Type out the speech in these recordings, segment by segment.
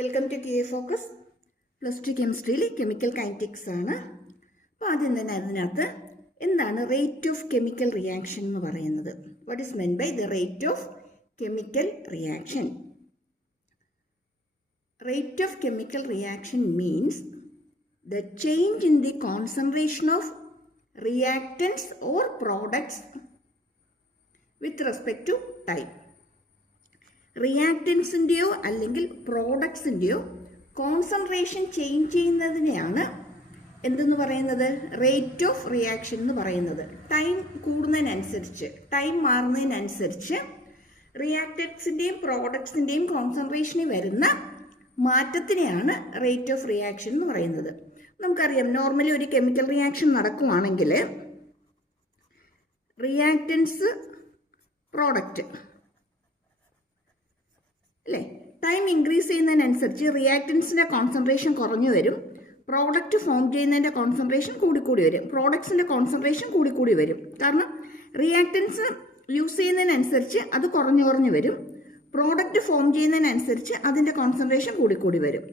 Welcome to TA focus. +2 കെമിസ്ട്രിയിൽ chemical kinetics ആണ്. അപ്പോൾ ആദ്യം തന്നെ അതിനകത്ത് എന്താണ് റേറ്റ് ഓഫ് കെമിക്കൽ റിയാക്ഷൻ എന്ന് പറയുന്നത്? What is meant by the rate of chemical reaction? Rate of chemical reaction means the change in the concentration of reactants or products with respect to time. റിയാക്റ്റൻസിൻ്റെയോ അല്ലെങ്കിൽ പ്രോഡക്ട്സിൻ്റെയോ concentration change ചെയ്യുന്നതിനെയാണ് എന്തെന്ന് പറയുന്നത്? Rate of reaction എന്ന് പറയുന്നത്. Time കൂടുന്നതിനനുസരിച്ച്, time മാറുന്നതിനനുസരിച്ച് റിയാക്റ്റൻസിൻ്റെയും പ്രോഡക്ട്സിൻ്റെയും കോൺസെൻട്രേഷനിൽ വരുന്ന മാറ്റത്തിനെയാണ് rate of reaction എന്ന് പറയുന്നത്. നമുക്കറിയാം, നോർമലി ഒരു കെമിക്കൽ റിയാക്ഷൻ നടക്കുവാണെങ്കിൽ റിയാക്റ്റൻസ്, പ്രോഡക്റ്റ് അല്ലേ, ടൈം ഇൻക്രീസ് ചെയ്യുന്നതിനനുസരിച്ച് റിയാക്റ്റൻസിൻ്റെ കോൺസെൻട്രേഷൻ കുറഞ്ഞു വരും, പ്രോഡക്റ്റ് ഫോം ചെയ്യുന്നതിൻ്റെ കോൺസെൻട്രേഷൻ കൂടിക്കൂടി വരും, പ്രോഡക്ട്സിൻ്റെ കോൺസെൻട്രേഷൻ കൂടിക്കൂടി വരും. കാരണം റിയാക്റ്റൻസ് യൂസ് ചെയ്യുന്നതിനനുസരിച്ച് അത് കുറഞ്ഞു വരും, പ്രോഡക്റ്റ് ഫോം ചെയ്യുന്നതിനനുസരിച്ച് അതിൻ്റെ കോൺസെൻട്രേഷൻ കൂടിക്കൂടി വരും.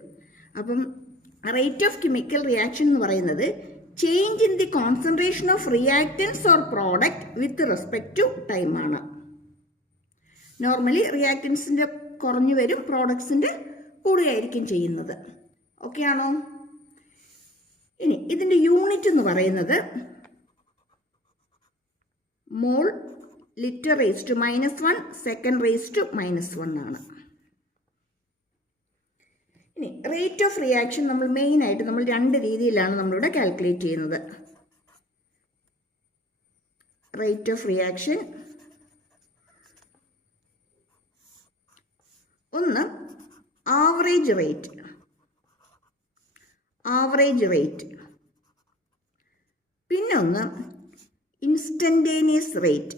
അപ്പം റേറ്റ് ഓഫ് കെമിക്കൽ റിയാക്ഷൻ എന്ന് പറയുന്നത് change in the concentration of reactants or product with respect to time ആണ്. നോർമലി റിയാക്റ്റൻസിൻ്റെ കുറഞ്ഞു വരും, പ്രോഡക്ട്സിൻ്റെ കൂടുകയായിരിക്കും ചെയ്യുന്നത്. ഓക്കെ ആണോ? ഇനി ഇതിൻ്റെ യൂണിറ്റ് എന്ന് പറയുന്നത് mole litre raise to -1 second raise to -1 ആണ്. ഇനി റേറ്റ് ഓഫ് റിയാക്ഷൻ നമ്മൾ മെയിനായിട്ട് നമ്മൾ രണ്ട് രീതിയിലാണ് നമ്മളിവിടെ കാൽക്കുലേറ്റ് ചെയ്യുന്നത്. റേറ്റ് ഓഫ് റിയാക്ഷൻ ഒന്ന് ആവറേജ് റേറ്റ്, പിന്നെ ഒന്ന് ഇൻസ്റ്റന്റേനിയസ് റേറ്റ്.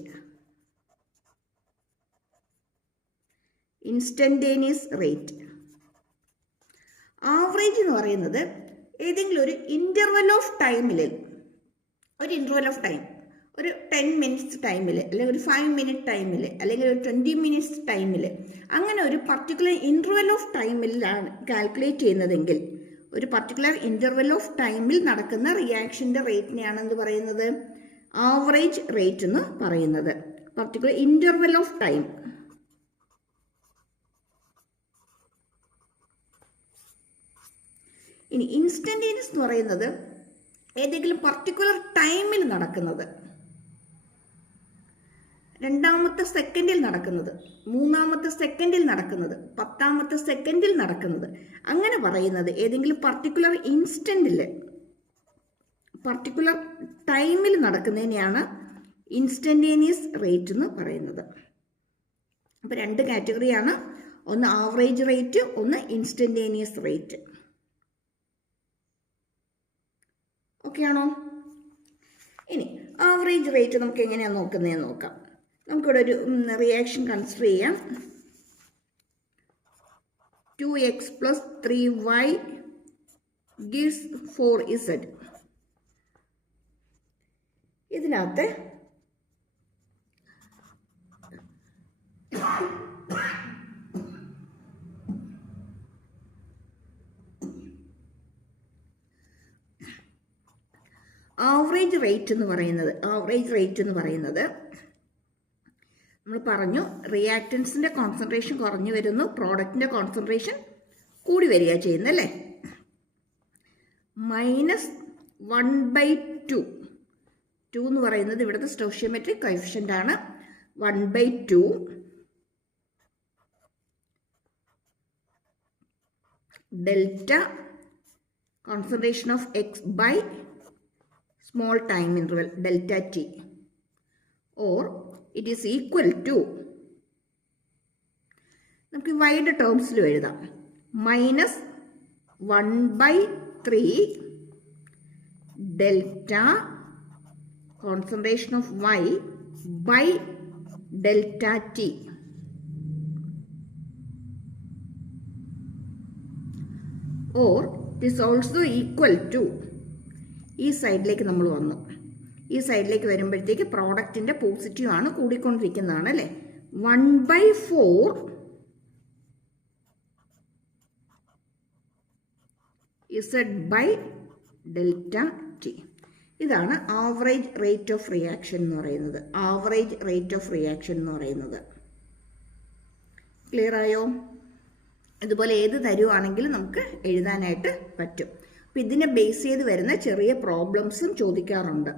ആവറേജ് എന്ന് പറയുന്നത് ഏതെങ്കിലും ഒരു ഇൻ്റർവൽ ഓഫ് ടൈമിൽ, ഒരു 10 മിനിറ്റ്സ് ടൈമിൽ, അല്ലെങ്കിൽ ഒരു 5 മിനിറ്റ് ടൈമിൽ, അല്ലെങ്കിൽ ഒരു 20 മിനിറ്റ്സ് ടൈമിൽ, അങ്ങനെ ഒരു പർട്ടിക്കുലർ ഇൻ്റർവൽ ഓഫ് ടൈമിലാണ് കാൽക്കുലേറ്റ് ചെയ്യുന്നതെങ്കിൽ, ഒരു പർട്ടിക്കുലർ ഇൻ്റർവൽ ഓഫ് ടൈമിൽ നടക്കുന്ന റിയാക്ഷൻ്റെ റേറ്റിനെയാണ് എന്ത് പറയുന്നത്? ആവറേജ് റേറ്റ് എന്ന് പറയുന്നത്. Particular interval of time. ഇനി ഇൻസ്റ്റന്റേനിയസ് എന്ന് പറയുന്നത് ഏതെങ്കിലും പർട്ടിക്കുലർ ടൈമിൽ നടക്കുന്നത്, 2ാമത്തെ സെക്കൻഡിൽ നടക്കുന്നത്, 3ാമത്തെ സെക്കൻഡിൽ നടക്കുന്നത്, 10ാമത്തെ സെക്കൻഡിൽ നടക്കുന്നത്, അങ്ങനെ പറയുന്നത് ഏതെങ്കിലും പർട്ടിക്കുലർ ഇൻസ്റ്റന്റിൽ, പർട്ടിക്കുലർ ടൈമിൽ നടക്കുന്നതിനെയാണ് ഇൻസ്റ്റന്റേനിയസ് റേറ്റ് എന്ന് പറയുന്നത്. അപ്പോൾ രണ്ട് കാറ്റഗറിയാണ്, ഒന്ന് ആവറേജ് റേറ്റ്, ഒന്ന് ഇൻസ്റ്റന്റേനിയസ് റേറ്റ്. ഓക്കെ ആണോ? ഇനി ആവറേജ് റേറ്റ് നമുക്ക് എങ്ങനെയാണ് നോക്കുന്നതെന്ന് നോക്കാം. നമുക്കിവിടെ ഒരു റിയാക്ഷൻ കൺസിഡർ ചെയ്യാം. 2x + 3y gives 4z. ഇതിനകത്ത് ആവറേജ് റേറ്റ് എന്ന് പറയുന്നത് നമ്മൾ പറഞ്ഞു, റിയാക്റ്റൻസിൻ്റെ കോൺസെൻട്രേഷൻ കുറഞ്ഞു വരുന്നു, പ്രോഡക്റ്റിൻ്റെ കോൺസെൻട്രേഷൻ കൂടി വരിക ചെയ്യുന്നല്ലേ. -1/2 എന്ന് പറയുന്നത് ഇവിടുത്തെ സ്റ്റോഷിയോമെട്രിക് കോഎഫിഷ്യന്റ് ആണ്. 1/2 delta concentration of x by small time interval delta t, or it is equal to, നമുക്ക് വൈഡ് ടേംസിലും എഴുതാം, -1/3 delta concentration of y by delta t, or it is also equal to, ഈ സൈഡിലേക്ക് നമ്മൾ വന്നു, ഈ സൈഡിലേക്ക് വരുമ്പോഴത്തേക്ക് പ്രോഡക്റ്റിൻ്റെ പോസിറ്റീവ് ആണ്, കൂടിക്കൊണ്ടിരിക്കുന്നതാണ് അല്ലേ. 1/4 ഇസഡ് ബൈ ഡെൽറ്റ ടി. ഇതാണ് ആവറേജ് റേറ്റ് ഓഫ് റിയാക്ഷൻ എന്ന് പറയുന്നത്. ആവറേജ് റേറ്റ് ഓഫ് റിയാക്ഷൻ എന്ന് പറയുന്നത്. ക്ലിയർ ആയോ? ഇതുപോലെ ഏത് തരുവാണെങ്കിലും നമുക്ക് എഴുതാനായിട്ട് പറ്റും. അപ്പം ഇതിനെ ബേസ് ചെയ്ത് വരുന്ന ചെറിയ പ്രോബ്ലംസും ചോദിക്കാറുണ്ട്.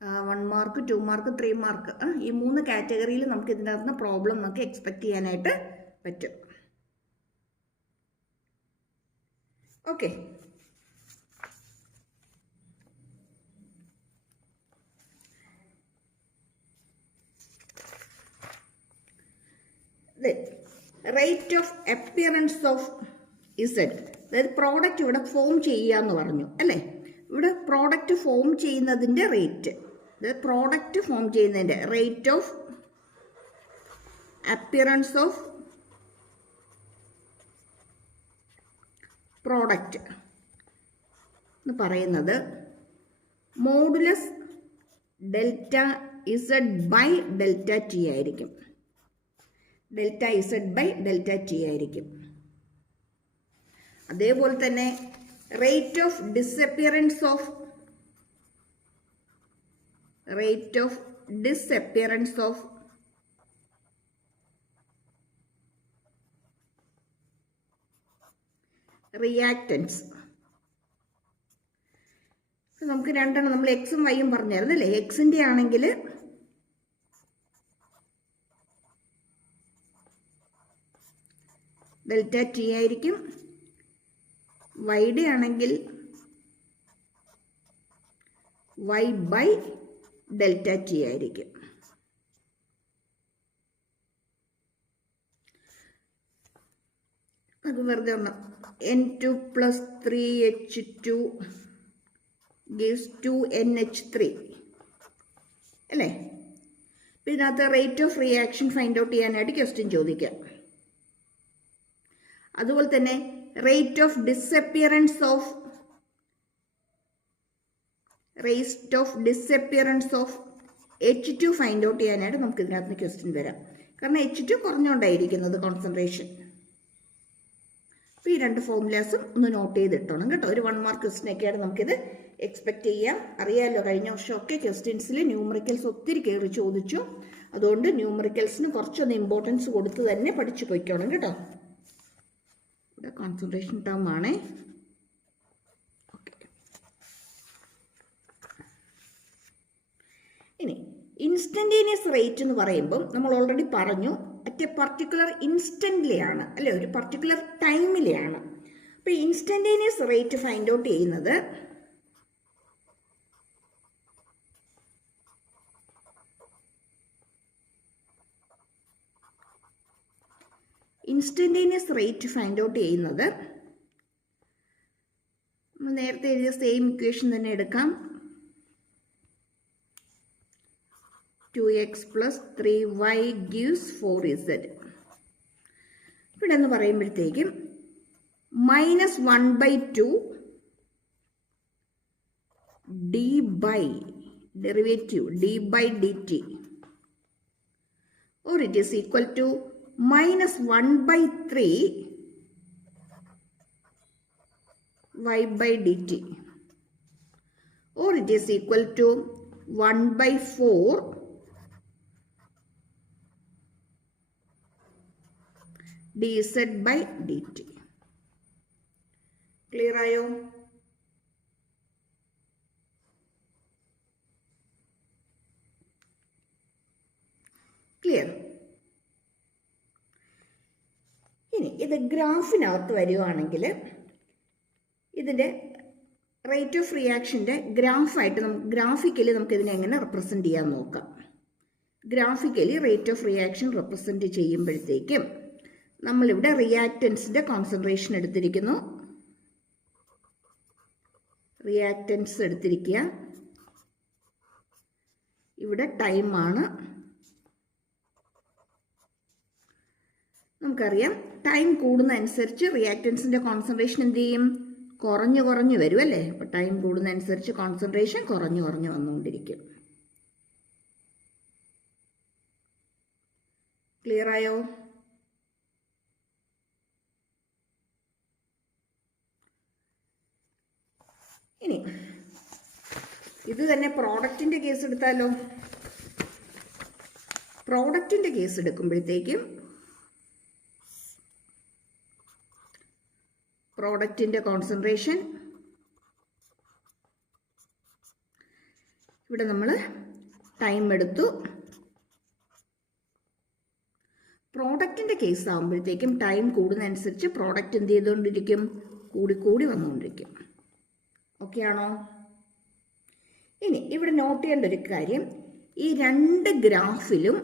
1 മാർക്ക്, 2 മാർക്ക്, 3 മാർക്ക്, ഈ 3 കാറ്റഗറിയിൽ നമുക്ക് ഇതിനകത്ത് നിന്ന് പ്രോബ്ലം നമുക്ക് എക്സ്പെക്ട് ചെയ്യാനായിട്ട് പറ്റും. Okay. Rate of appearance of Z, അതായത് പ്രോഡക്റ്റ് ഇവിടെ ഫോം ചെയ്യുക എന്ന് പറഞ്ഞു അല്ലേ. ഇവിടെ പ്രോഡക്റ്റ് ഫോം ചെയ്യുന്നതിൻ്റെ റേറ്റ്, അതായത് പ്രോഡക്റ്റ് ഫോം ചെയ്യുന്നതിൻ്റെ rate of appearance of product എന്ന് പറയുന്നത് modulus delta Z by delta T ആയിരിക്കും. Delta Z by delta T ആയിരിക്കും. അതേപോലെ തന്നെ rate of disappearance of reactants. നമുക്ക് രണ്ടെണ്ണം നമ്മൾ എക്സും വൈയും പറഞ്ഞായിരുന്നു അല്ലേ. എക്സിൻ്റെ ആണെങ്കിൽ ഡെൽറ്റ ടി ആയിരിക്കും, വൈയുടെ ആണെങ്കിൽ വൈ ബൈ ഡെൽറ്റ ടി ആയിരിക്കും. അത് വെറുതെ ഒന്ന് N2 + 3H2 gives 2NH3 അല്ലേ. ഇതിനകത്ത് rate of reaction find out ചെയ്യാനായിട്ട് ക്വസ്റ്റ്യൻ ചോദിക്കാം. അതുപോലെ തന്നെ rate of disappearance of H2 find out ചെയ്യാനായിട്ട് നമുക്ക് ഇതിനകത്ത് ക്വസ്റ്റ്യൻ വരാം. കാരണം H2 കുറഞ്ഞുകൊണ്ടായിരിക്കുന്നത് കോൺസെൻട്രേഷൻ. അപ്പോൾ ഈ 2 ഫോർമുലാസും ഒന്ന് നോട്ട് ചെയ്തിട്ടോണം കേട്ടോ. ഒരു 1 മാർക്ക് ക്വസ്റ്റ്യനൊക്കെയാണ് നമുക്കിത് എക്സ്പെക്ട് ചെയ്യാം. അറിയാമല്ലോ, കഴിഞ്ഞ വർഷമൊക്കെ ക്വസ്റ്റ്യൻസിൽ ന്യൂമറിക്കൽസ് ഒത്തിരി കയറി ചോദിച്ചു. അതുകൊണ്ട് ന്യൂമറിക്കൽസിന് കുറച്ചൊന്ന് ഇമ്പോർട്ടൻസ് കൊടുത്ത് തന്നെ പഠിച്ചു പോയിക്കോണം കേട്ടോ. ഇവിടെ കോൺസെൻട്രേഷൻ ടേം ആണേ. ഓക്കെ. ഇനി ഇൻസ്റ്റന്റേനിയസ് റേറ്റ് എന്ന് പറയുമ്പം നമ്മൾ ഓൾറെഡി പറഞ്ഞു അറ്റ് എ പർട്ടിക്കുലർ ഇൻസ്റ്റന്റിലെയാണ് അല്ലെ, ഒരു പർട്ടിക്കുലർ ടൈമിലെയാണ്. അപ്പോൾ ഇൻസ്റ്റന്റേനിയസ് റേറ്റ് ഫൈൻഡ് ഔട്ട് ചെയ്യുന്നത് നമ്മൾ നേരത്തെ എഴുതിയ സെയിം ഇക്വേഷൻ തന്നെ എടുക്കാം. 2x + 3y gives 4z. ഇവിടെ എന്ന് പറയുമ്പോഴത്തേക്കും -1/2 d by derivative d by dt, or it is equal to -1/3 y by dt, or it is equal to 1/4 dz by dt. Clear ആയോ? ക്ലിയർ. ഇനി ഇത് ഗ്രാഫിനകത്ത് വരുവാണെങ്കിൽ ഇതിൻ്റെ റേറ്റ് ഓഫ് റിയാക്ഷൻ്റെ ഗ്രാഫായിട്ട് ഗ്രാഫിക്കലി നമുക്കിതിനെ എങ്ങനെ റെപ്രസെൻറ്റ് ചെയ്യാൻ നോക്കാം. Graphically rate of reaction represent ചെയ്യുമ്പോഴത്തേക്കും നമ്മളിവിടെ റിയാക്റ്റൻസിൻ്റെ കോൺസെൻട്രേഷൻ എടുത്തിരിക്കുന്നു. റിയാക്റ്റൻസ് എടുത്തിരിക്കുക. ഇവിടെ ടൈമാണ്. നമുക്കറിയാം ടൈം കൂടുന്ന അനുസരിച്ച് റിയാക്റ്റൻസിൻ്റെ കോൺസെൻട്രേഷൻ എന്ത് ചെയ്യും? കുറഞ്ഞു വരും അല്ലേ. അപ്പോൾ ടൈം കൂടുന്ന അനുസരിച്ച് കോൺസെൻട്രേഷൻ കുറഞ്ഞു വന്നുകൊണ്ടിരിക്കും. ക്ലിയർ ആയോ? ഇനി ഇത് തന്നെ പ്രോഡക്റ്റിൻ്റെ കേസ് എടുത്താലോ. പ്രോഡക്റ്റിൻ്റെ കേസ് എടുക്കുമ്പോഴത്തേക്കും പ്രോഡക്റ്റിൻ്റെ കോൺസെൻട്രേഷൻ ഇവിടെ നമ്മൾ ടൈം എടുത്തു. പ്രോഡക്റ്റിൻ്റെ കേസ് ആകുമ്പോഴത്തേക്കും ടൈം കൂടുന്നതനുസരിച്ച് പ്രോഡക്റ്റ് എന്ത് ചെയ്തുകൊണ്ടിരിക്കും, കൂടി വന്നുകൊണ്ടിരിക്കും. ഓക്കെ ആണോ? ഇനി ഇവിടെ നോട്ട് ചെയ്യേണ്ട ഒരു കാര്യം, ഈ രണ്ട് ഗ്രാഫിലും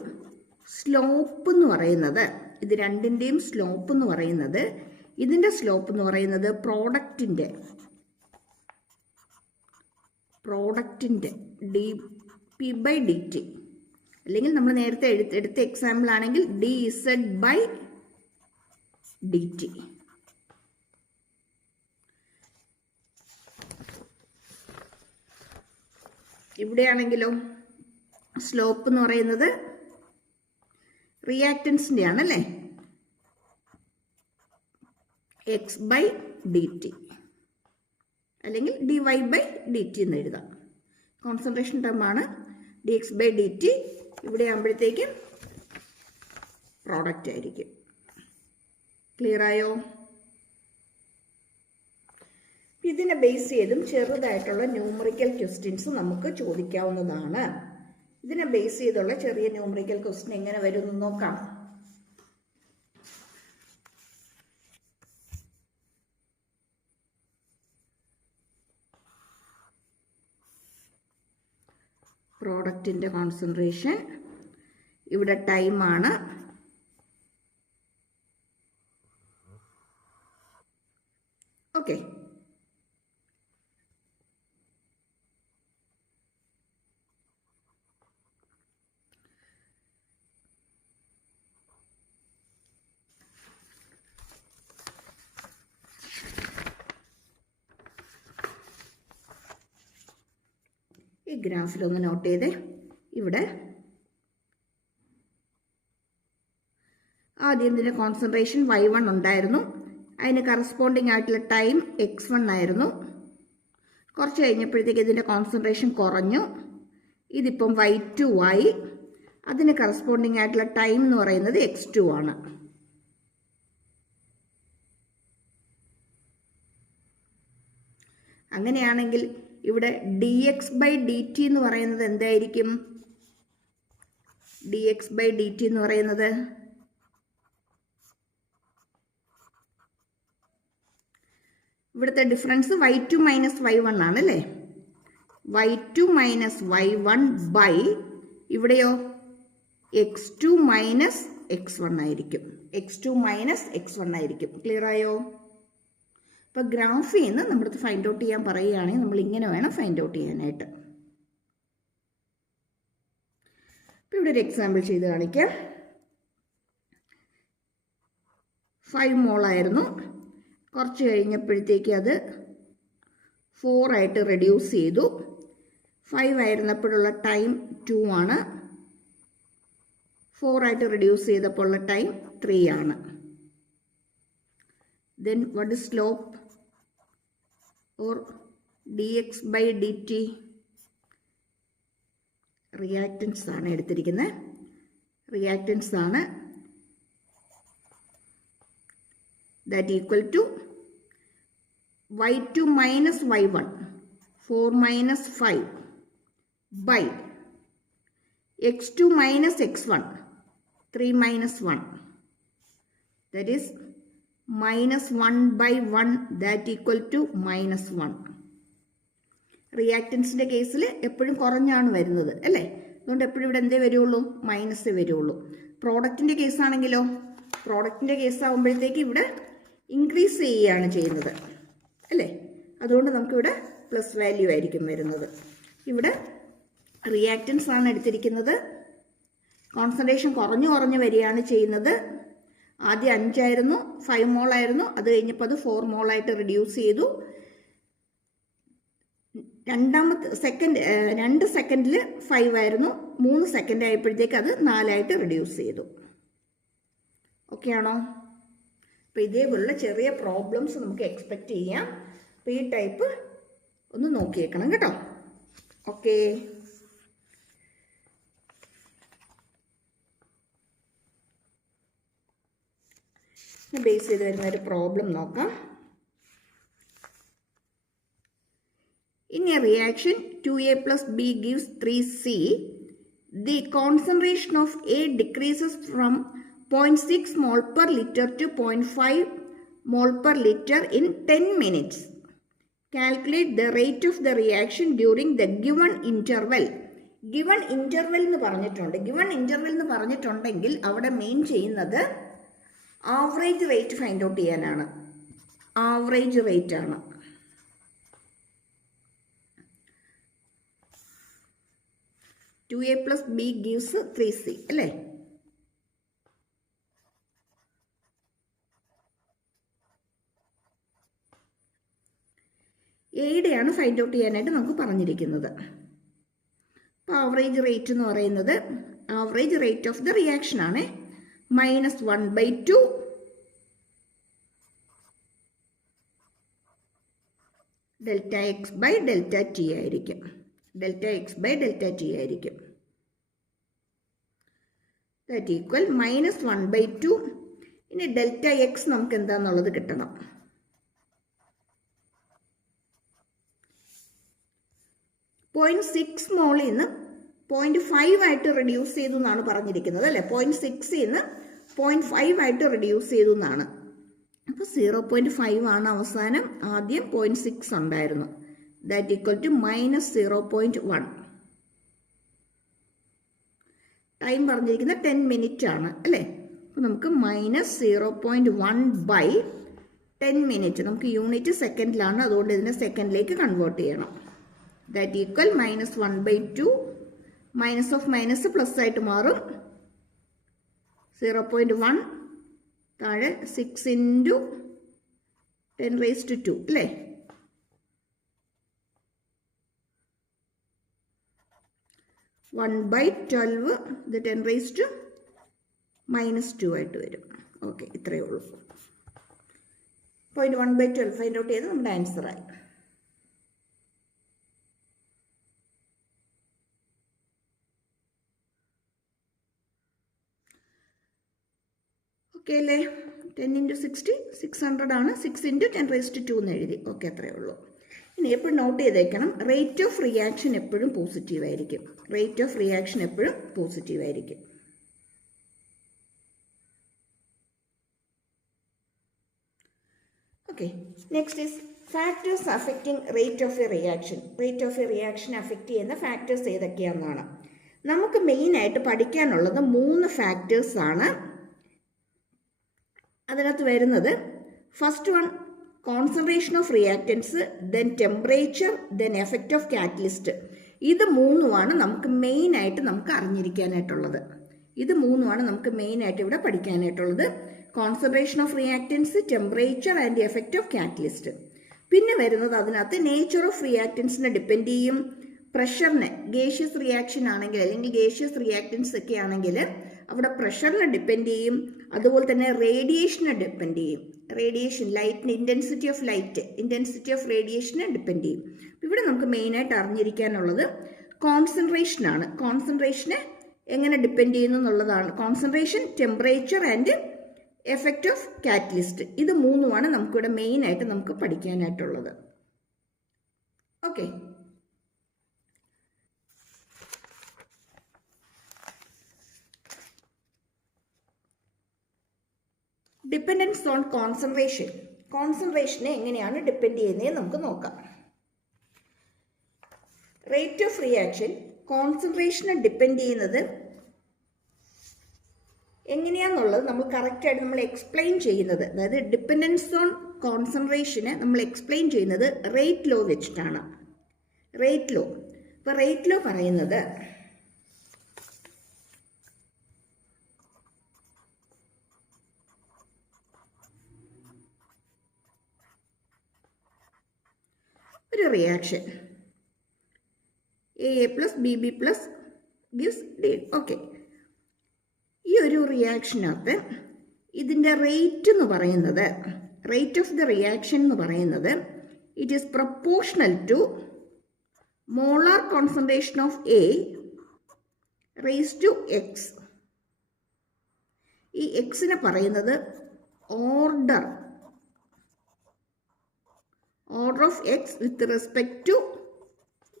സ്ലോപ്പ് എന്ന് പറയുന്നത്, ഇത് രണ്ടിൻ്റെയും സ്ലോപ്പ് എന്ന് പറയുന്നത്, ഇതിൻ്റെ സ്ലോപ്പ് എന്ന് പറയുന്നത് പ്രോഡക്റ്റിൻ്റെ dp/dt, അല്ലെങ്കിൽ നമ്മൾ നേരത്തെ എടുത്ത എക്സാമ്പിൾ ആണെങ്കിൽ dz/dt. ഇവിടെയാണെങ്കിലോ സ്ലോപ്പ് എന്ന് പറയുന്നത് റിയാക്റ്റൻസിൻ്റെ ആണല്ലേ, x/dt അല്ലെങ്കിൽ dy/dt എന്ന് എഴുതാം. കോൺസെൻട്രേഷൻ ടേമാണ് dx/dt. ഇവിടെ ആകുമ്പോഴത്തേക്കും പ്രോഡക്റ്റ് ആയിരിക്കും. ക്ലിയർ ആയോ? ഇതിനെ ബേസ് ചെയ്തും ചെറുതായിട്ടുള്ള ന്യൂമറിക്കൽ ക്വസ്റ്റ്യൻസ് നമുക്ക് ചോദിക്കാവുന്നതാണ്. ഇതിനെ ബേസ് ചെയ്തുള്ള ചെറിയ ന്യൂമറിക്കൽ ക്വസ്റ്റ്യൻ എങ്ങനെ വരും എന്ന് നോക്കാം. പ്രോഡക്റ്റിൻ്റെ കോൺസെൻട്രേഷൻ, ഇവിടെ ടൈമാണ്, ഓക്കെ. ഈ ഗ്രാഫിലൊന്ന് നോട്ട് ചെയ്തേ. ഇവിടെ ആദ്യം ഇതിൻ്റെ കോൺസെൻട്രേഷൻ y1 ഉണ്ടായിരുന്നു, അതിന് കറസ്പോണ്ടിങ് ആയിട്ടുള്ള ടൈം x1 ആയിരുന്നു. കുറച്ച് കഴിഞ്ഞപ്പോഴത്തേക്ക് ഇതിൻ്റെ കോൺസെൻട്രേഷൻ കുറഞ്ഞു, ഇതിപ്പം y2 ആയി. അതിന് കറസ്പോണ്ടിങ് ആയിട്ടുള്ള ടൈം എന്ന് പറയുന്നത് x2 ആണ്. അങ്ങനെയാണെങ്കിൽ ഇവിടെ dx/dt എന്ന് പറയുന്നത് എന്തായിരിക്കും? dx/dt എന്ന് പറയുന്നത് ഇവിടുത്തെ ഡിഫറൻസ് y2 മൈനസ് y1 ആണല്ലേ. y2 മൈനസ് y1 ബൈ ഇവിടെയോ x2 മൈനസ് x1 ആയിരിക്കും. x2 മൈനസ് x1 ആയിരിക്കും. ക്ലിയർ ആയോ? അപ്പോൾ ഗ്രാഫിൽ നിന്ന് നമ്മുടെ ഫൈൻഡ് ഔട്ട് ചെയ്യാൻ പറയുകയാണെങ്കിൽ നമ്മൾ ഇങ്ങനെ വേണം ഫൈൻഡ് ഔട്ട് ചെയ്യാനായിട്ട്. ഇപ്പോൾ ഇവിടെ ഒരു എക്സാമ്പിൾ ചെയ്ത് കാണിക്കാം. 5 മോളായിരുന്നു, കുറച്ച് കഴിഞ്ഞപ്പോഴത്തേക്ക് അത് 4 ആയിട്ട് റെഡ്യൂസ് ചെയ്തു. 5 ആയിരുന്നപ്പോഴുള്ള ടൈം 2 ആണ്, 4 ആയിട്ട് റെഡ്യൂസ് ചെയ്തപ്പോഴുള്ള ടൈം 3 ആണ്. Then what is slope or dx/dt? Reactance ആണ് എടുത്തിരിക്കുന്നത്, റിയാക്റ്റൻസ് ആണ്. That equal to y2 minus y1, 4 minus 5 by x2 minus x1, 3 minus 1. That is minus 1 by 1, that equal to minus 1. റിയാക്റ്റൻസിൻ്റെ കേസിൽ എപ്പോഴും കുറഞ്ഞാണ് വരുന്നത് അല്ലേ, അതുകൊണ്ട് എപ്പോഴും ഇവിടെ എന്തേ വരുള്ളൂ, മൈനസ് വരുള്ളൂ. പ്രോഡക്റ്റിൻ്റെ കേസാണെങ്കിലോ, പ്രോഡക്റ്റിൻ്റെ കേസാകുമ്പോഴത്തേക്ക് ഇവിടെ ഇൻക്രീസ് ചെയ്യുകയാണ് ചെയ്യുന്നത് അല്ലേ, അതുകൊണ്ട് നമുക്കിവിടെ പ്ലസ് വാല്യൂ ആയിരിക്കും വരുന്നത്. ഇവിടെ റിയാക്റ്റൻസ് ആണ് എടുത്തിരിക്കുന്നത്, കോൺസെൻട്രേഷൻ കുറഞ്ഞു വരികയാണ് ചെയ്യുന്നത്. ആദ്യം 5 ആയിരുന്നു, 5 മോളായിരുന്നു, അത് കഴിഞ്ഞപ്പോൾ അത് 4 മോളായിട്ട് റെഡ്യൂസ് ചെയ്തു. 2 സെക്കൻഡിൽ 5 ആയിരുന്നു, 3 സെക്കൻഡ് ആയപ്പോഴത്തേക്ക് അത് 4 ആയിട്ട് റെഡ്യൂസ് ചെയ്തു. ഓക്കെ ആണോ? അപ്പോൾ ഇതേപോലുള്ള ചെറിയ പ്രോബ്ലംസ് നമുക്ക് എക്സ്പെക്റ്റ് ചെയ്യാം. അപ്പോൾ ഈ ടൈപ്പ് ഒന്ന് നോക്കിയേക്കണം കേട്ടോ. ഓക്കെ, ബേസ് ചെയ്ത് വരുന്ന ഒരു പ്രോബ്ലം നോക്കാം. In a reaction 2A plus B gives 3C, the concentration of A decreases from 0.6 mol per liter to 0.5 mol per liter in 10 minutes. Calculate the rate of the reaction during the given interval. Given interval എന്ന് പറഞ്ഞിട്ടുണ്ട്. Given interval എന്ന് പറഞ്ഞിട്ടുണ്ടെങ്കിൽ അവിടെ main ചെയ്യുന്നത് average rate find out ചെയ്യാനാണ്. Average rate ആണ്. Two A plus B gives 3C അല്ലേ? എയുടെയാണ് find out ചെയ്യാനായിട്ട് നമുക്ക് പറഞ്ഞിരിക്കുന്നത്. അപ്പോൾ ആവറേജ് റേറ്റ് എന്ന് പറയുന്നത് average rate of the reaction ആണ്. -1/2 delta X by delta T ആയിരിക്കും. Delta X by delta T ആയിരിക്കും. That equal -1/2. ഇനി ഡെൽറ്റ എക്സ് നമുക്ക് എന്താണെന്നുള്ളത് കിട്ടണം. 0.6 മോളിൽ നിന്ന് 0.5 ആയിട്ട് റെഡ്യൂസ് ചെയ്തു എന്നാണ് പറഞ്ഞിരിക്കുന്നത് അല്ലേ? 0.6 നിന്ന് 0.5 ആയിട്ട് റെഡ്യൂസ് ചെയ്തു എന്നാണ്. അപ്പോൾ 0.5 ആണ് അവസാനം. ആദ്യം 0.6 ഉണ്ടായിരുന്നു. That equal to -0.1. ടൈം പറഞ്ഞിരിക്കുന്നത് 10 മിനിറ്റ് ആണ് അല്ലേ? അപ്പോൾ നമുക്ക് -0.1/10 മിനിറ്റ്. നമുക്ക് യൂണിറ്റ് സെക്കൻഡിലാണ്, അതുകൊണ്ട് ഇതിനെ സെക്കൻഡിലേക്ക് കൺവേർട്ട് ചെയ്യണം. That equal -1/2. Minus of minus plus ആയിട്ട് മാറും. 0.1 താഴെ 6 × 10⁻²2 അല്ലേ? (1/12) ഇത് 10⁻² ആയിട്ട് വരും. ഓക്കെ, ഇത്രയേ ഉള്ളൂ. 0.1/12 ഫൈൻഡ് ഔട്ട് ചെയ്ത് നമ്മുടെ ആൻസറായി. ഓക്കെ അല്ലേ? 10 × 60 600 ആണ്. 6 × 10⁻² എന്ന് എഴുതി. ഓക്കെ, അത്രയേ ഉള്ളൂ. ഇനി എപ്പോഴും നോട്ട് ചെയ്തേക്കണം, റേറ്റ് ഓഫ് റിയാക്ഷൻ എപ്പോഴും പോസിറ്റീവ് ആയിരിക്കും. റേറ്റ് ഓഫ് റിയാക്ഷൻ എപ്പോഴും പോസിറ്റീവ് ആയിരിക്കും. Okay, next is factors affecting rate of A reaction. Rate of A reaction affect ചെയ്യുന്ന ഫാക്ടേഴ്സ് ഏതൊക്കെയാണെന്നാണ് നമുക്ക് മെയിനായിട്ട് പഠിക്കാനുള്ളത്. 3 ഫാക്ടേഴ്സ് ആണ് അതിനകത്ത് വരുന്നത്. First one concentration of reactance, then temperature, then effect of catalyst. ഇത് 3 നമുക്ക് മെയിനായിട്ട് നമുക്ക് അറിഞ്ഞിരിക്കാനായിട്ടുള്ളത്. ഇത് 3 നമുക്ക് മെയിനായിട്ട് ഇവിടെ പഠിക്കാനായിട്ടുള്ളത്. Concentration of reactants, temperature and effect of catalyst. പിന്നെ വരുന്നത് അതിനകത്ത് നേച്ചർ ഓഫ് റിയാക്റ്റൻസിനെ ഡിപ്പെൻഡ് ചെയ്യും. പ്രഷറിനെ, ഗേഷ്യസ് റിയാക്ഷൻ ആണെങ്കിൽ അല്ലെങ്കിൽ ഗേഷ്യസ് റിയാക്റ്റൻസ് ഒക്കെ ആണെങ്കിൽ അവിടെ പ്രഷറിനെ ഡിപ്പെൻഡ് ചെയ്യും. അതുപോലെ തന്നെ റേഡിയേഷനെ ഡിപ്പെൻഡ് ചെയ്യും. റേഡിയേഷൻ, ലൈറ്റിന് ഇൻറ്റൻസിറ്റി ഓഫ് റേഡിയേഷനെ ഡിപ്പെൻഡ് ചെയ്യും. ഇവിടെ നമുക്ക് മെയിനായിട്ട് അറിഞ്ഞിരിക്കാനുള്ളത് കോൺസെൻട്രേഷനാണ്. കോൺസെൻട്രേഷനെ എങ്ങനെ ഡിപ്പെൻഡ് ചെയ്യുന്നു എന്നുള്ളതാണ്. Concentration, temperature and effect of catalyst. ഇത് 3 നമുക്കിവിടെ മെയിനായിട്ട് നമുക്ക് പഠിക്കാനായിട്ടുള്ളത്. Okay, dependence on concentration. കോൺസെൻട്രേഷനെ എങ്ങനെയാണ് ഡിപ്പെൻഡ് ചെയ്യുന്നത് നമുക്ക് നോക്കാം. റേറ്റ് ഓഫ് റിയാക്ഷൻ കോൺസെൻട്രേഷനെ ഡിപ്പെൻഡ് ചെയ്യുന്നത് എങ്ങനെയാണെന്നുള്ളത് നമ്മൾ കറക്റ്റായിട്ട് നമ്മൾ എക്സ്പ്ലെയിൻ ചെയ്യുന്നത്, അതായത് ഡിപ്പെൻഡൻസ് ഓൺ കോൺസെൻട്രേഷനെ നമ്മൾ എക്സ്പ്ലെയിൻ ചെയ്യുന്നത് റേറ്റ് ലോ വെച്ചിട്ടാണ്. Rate law. ഇപ്പോൾ റേറ്റ് ലോ പറയുന്നത് ഒരു reaction A plus B plus gives D. Okay, ഈ ഒരു റിയാക്ഷനകത്ത് ഇതിൻ്റെ റേറ്റ് എന്ന് പറയുന്നത്, റേറ്റ് ഓഫ് ദ റിയാക്ഷൻ എന്ന് പറയുന്നത് it is proportional to molar concentration of A raised to X. ഈ എക്സിനെ പറയുന്നത് order of X with respect to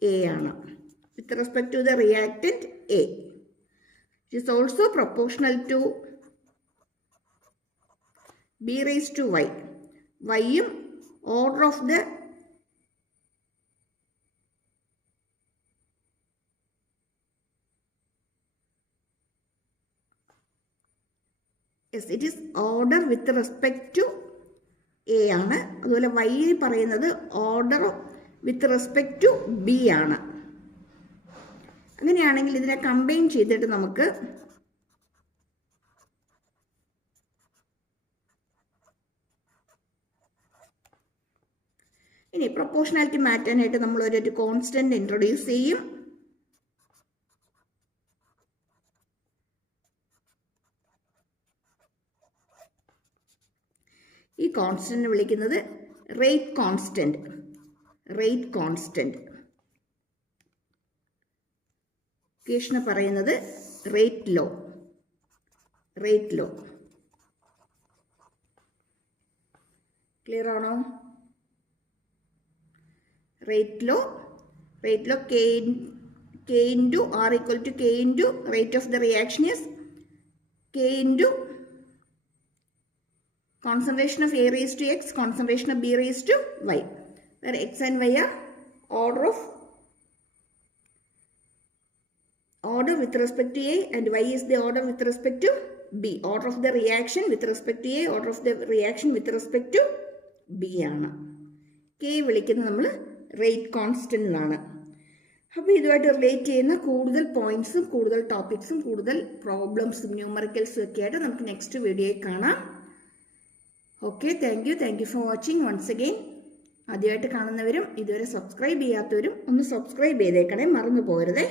A ആണ്, with respect to the reactant A. It is also proportional to B raise to Y. വൈയും order of the it is order with respect to A ആണ്. അതുപോലെ Y പറയുന്നത് order with respect to B ആണ്. അങ്ങനെയാണെങ്കിൽ ഇതിനെ combine ചെയ്തിട്ട് നമുക്ക് ഇനി പ്രൊപ്പോർഷണാലിറ്റി മാറ്റാനായിട്ട് നമ്മൾ ഒരു കോൺസ്റ്റന്റ് ഇൻട്രൊഡ്യൂസ് ചെയ്യും. ഈ കോൺസ്റ്റന്റ് വിളിക്കുന്നത് റേറ്റ് കോൺസ്റ്റന്റ്. റേറ്റ് കോൺസ്റ്റന്റ് ഇക്വേഷന് പറയുന്നത് rate law. Rate law clear ആണോ? Rate law k into r equal to k into rate of the reaction is k into concentration of A raised to X, concentration of B raised to Y, where X and Y are order with respect to A and Y is the order with respect to B. Order of the reaction with respect to A, order of the reaction with respect to B ആണ്. K വിളിക്കുന്നത് നമ്മൾ rate constant എന്നാണ്. അപ്പോൾ ഇതുമായിട്ട് relate ചെയ്യുന്ന കൂടുതൽ പോയിന്റ്സും കൂടുതൽ ടോപ്പിക്സും കൂടുതൽ പ്രോബ്ലംസും ന്യൂമറിക്കൽസും ഒക്കെ ആയിട്ട് നമുക്ക് നെക്സ്റ്റ് വീഡിയോയിൽ കാണാം. Okay, thank you for watching once again. ആദ്യമായിട്ട് കാണുന്നവരും ഇതുവരെ സബ്സ്ക്രൈബ് ചെയ്യാത്തവരും ഒന്ന് സബ്സ്ക്രൈബ് ചെയ്തേക്കണേ, മറന്നു പോകരുതേ.